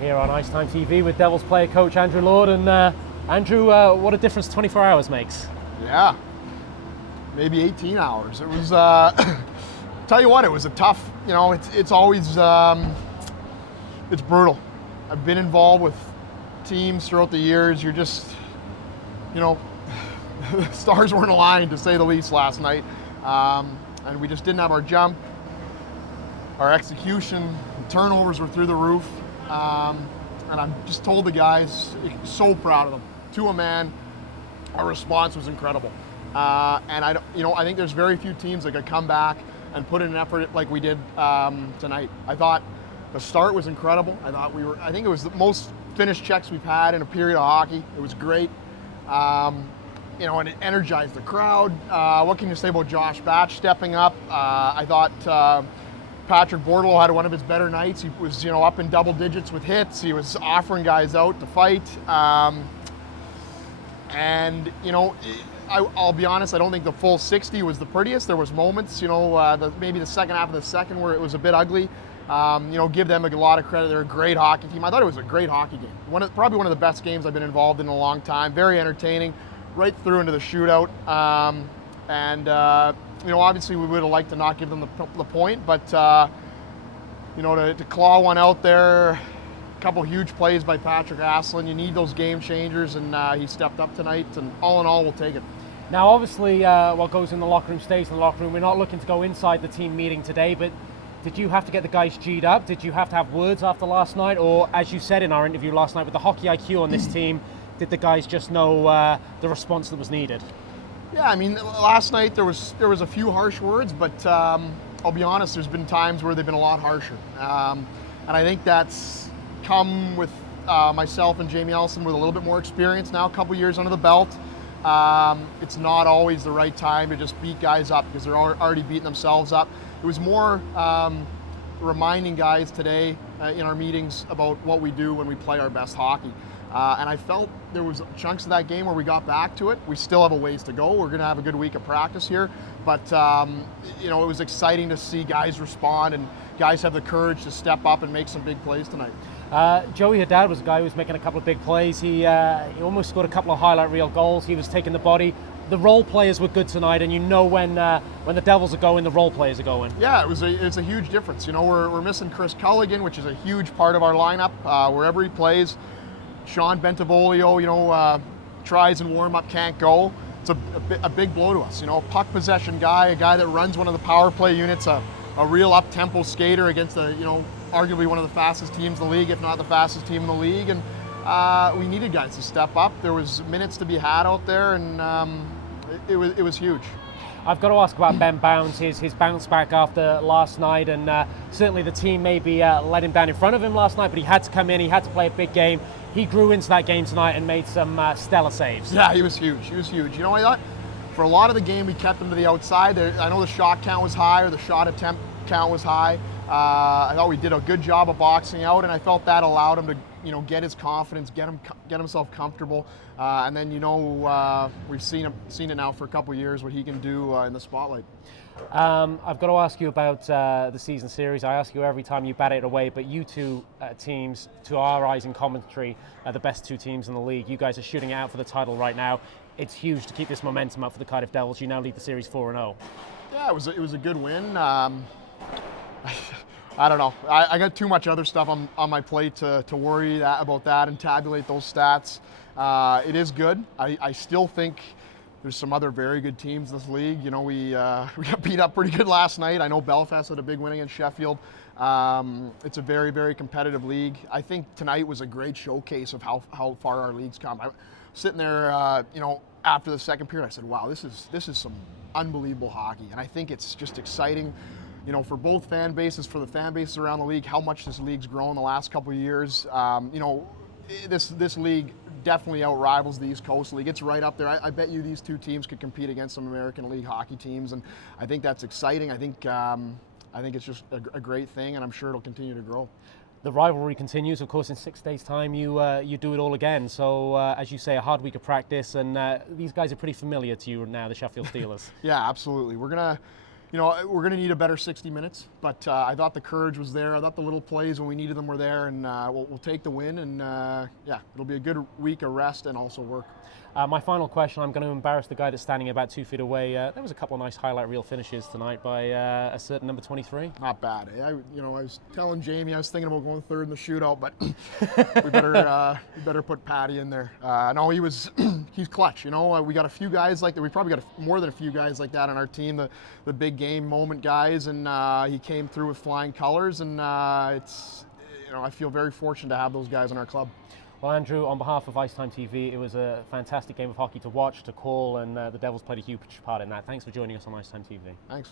Here on IceTime.TV with Devils player coach Andrew Lord. And Andrew, what a difference 24 hours makes. Yeah, maybe 18 hours. It was, tell you what, it was a tough, it's always, it's brutal. I've been involved with teams throughout the years. You're just, the stars weren't aligned, to say the least, last night. And we just didn't have our jump. Our execution, turnovers were through the roof. And I'm just told the guys, so proud of them. To a man, our response was incredible. And I think there's very few teams that could come back and put in an effort like we did tonight. I thought the start was incredible. I think it was the most finished checks we've had in a period of hockey. It was great. And it energized the crowd. What can you say about Josh Batch stepping up? I thought Patrick Bordelot had one of his better nights. He was, up in double digits with hits. He was offering guys out to fight. I'll be honest, I don't think the full 60 was the prettiest. There was moments, maybe the second half of the second where it was a bit ugly. Give them a lot of credit. They're a great hockey team. I thought it was a great hockey game. Probably one of the best games I've been involved in a long time. Very entertaining, right through into the shootout. Obviously we would have liked to not give them the point, but to claw one out there, a couple huge plays by Patrick Asselin. You need those game changers, and he stepped up tonight, and all in all, we'll take it. Now, obviously, what goes in the locker room stays in the locker room. We're not looking to go inside the team meeting today, but did you have to get the guys G'd up? Did you have to have words after last night? Or, as you said in our interview last night, with the hockey IQ on this team, did the guys just know the response that was needed? Yeah, last night there was a few harsh words, but I'll be honest, there's been times where they've been a lot harsher. And I think that's come with myself and Jamie Ellison with a little bit more experience now, a couple years under the belt. It's not always the right time to just beat guys up because they're already beating themselves up. It was more reminding guys today in our meetings about what we do when we play our best hockey. And I felt there was chunks of that game where we got back to it. We still have a ways to go. We're going to have a good week of practice here. But, it was exciting to see guys respond and guys have the courage to step up and make some big plays tonight. Joey Haddad was a guy who was making a couple of big plays. He almost scored a couple of highlight reel goals. He was taking the body. The role players were good tonight, and when the Devils are going, the role players are going. Yeah, it's a huge difference. We're missing Chris Culligan, which is a huge part of our lineup wherever he plays. Sean Bentavolio, tries and warm up, can't go. It's a big blow to us. Puck possession guy, a guy that runs one of the power play units, a real up-tempo skater against arguably one of the fastest teams in the league, if not the fastest team in the league. And we needed guys to step up. There was minutes to be had out there, and it was huge. I've got to ask about Ben Bounds, his bounce back after last night, and certainly the team maybe let him down in front of him last night, but he had to come in, he had to play a big game. He grew into that game tonight and made some stellar saves. Yeah, he was huge. I thought for a lot of the game we kept him to the outside. I know the shot count was high, or the shot attempt count was high. I thought we did a good job of boxing out, and I felt that allowed him to get his confidence, get himself comfortable, and then we've seen it now for a couple of years what he can do in the spotlight. I've got to ask you about the season series. I ask you every time you bat it away, but you two teams, to our eyes in commentary, are the best two teams in the league. You guys are shooting it out for the title right now. It's huge to keep this momentum up for the Cardiff Devils. You now lead the series 4-0. Yeah, it was a good win. I don't know. I got too much other stuff on my plate to worry about that and tabulate those stats. It is good. I still think there's some other very good teams in this league. We got beat up pretty good last night. I know Belfast had a big win against Sheffield. It's a very, very competitive league. I think tonight was a great showcase of how far our league's come. I'm sitting there, after the second period, I said, wow, this is some unbelievable hockey. And I think it's just exciting, for both fan bases, for the fan bases around the league, how much this league's grown the last couple of years. This league definitely outrivals the East Coast League. It's right up there. I bet you these two teams could compete against some American League hockey teams, and I think that's exciting. I think it's just a great thing, and I'm sure it'll continue to grow. The rivalry continues. Of course, in 6 days' time, you do it all again. So, as you say, a hard week of practice, and these guys are pretty familiar to you now, the Sheffield Steelers. Yeah, absolutely. We're gonna, you know, we're going to need a better 60 minutes, but I thought the courage was there. I thought the little plays when we needed them were there, and we'll take the win, and yeah, it'll be a good week of rest and also work. My final question, I'm going to embarrass the guy that's standing about 2 feet away. There was a couple of nice highlight reel finishes tonight by a certain number 23. Not bad. I was telling Jamie I was thinking about going third in the shootout, but we better put Patty in there. No, he's clutch. You know, we got a few guys like that. We probably got more than a few guys like that on our team. The big game moment guys, and he came through with flying colors, and it's, you know, I feel very fortunate to have those guys in our club. Well, Andrew, on behalf of IceTime.TV, it was a fantastic game of hockey to watch, to call, and the Devils played a huge part in that. Thanks for joining us on IceTime.TV. Thanks.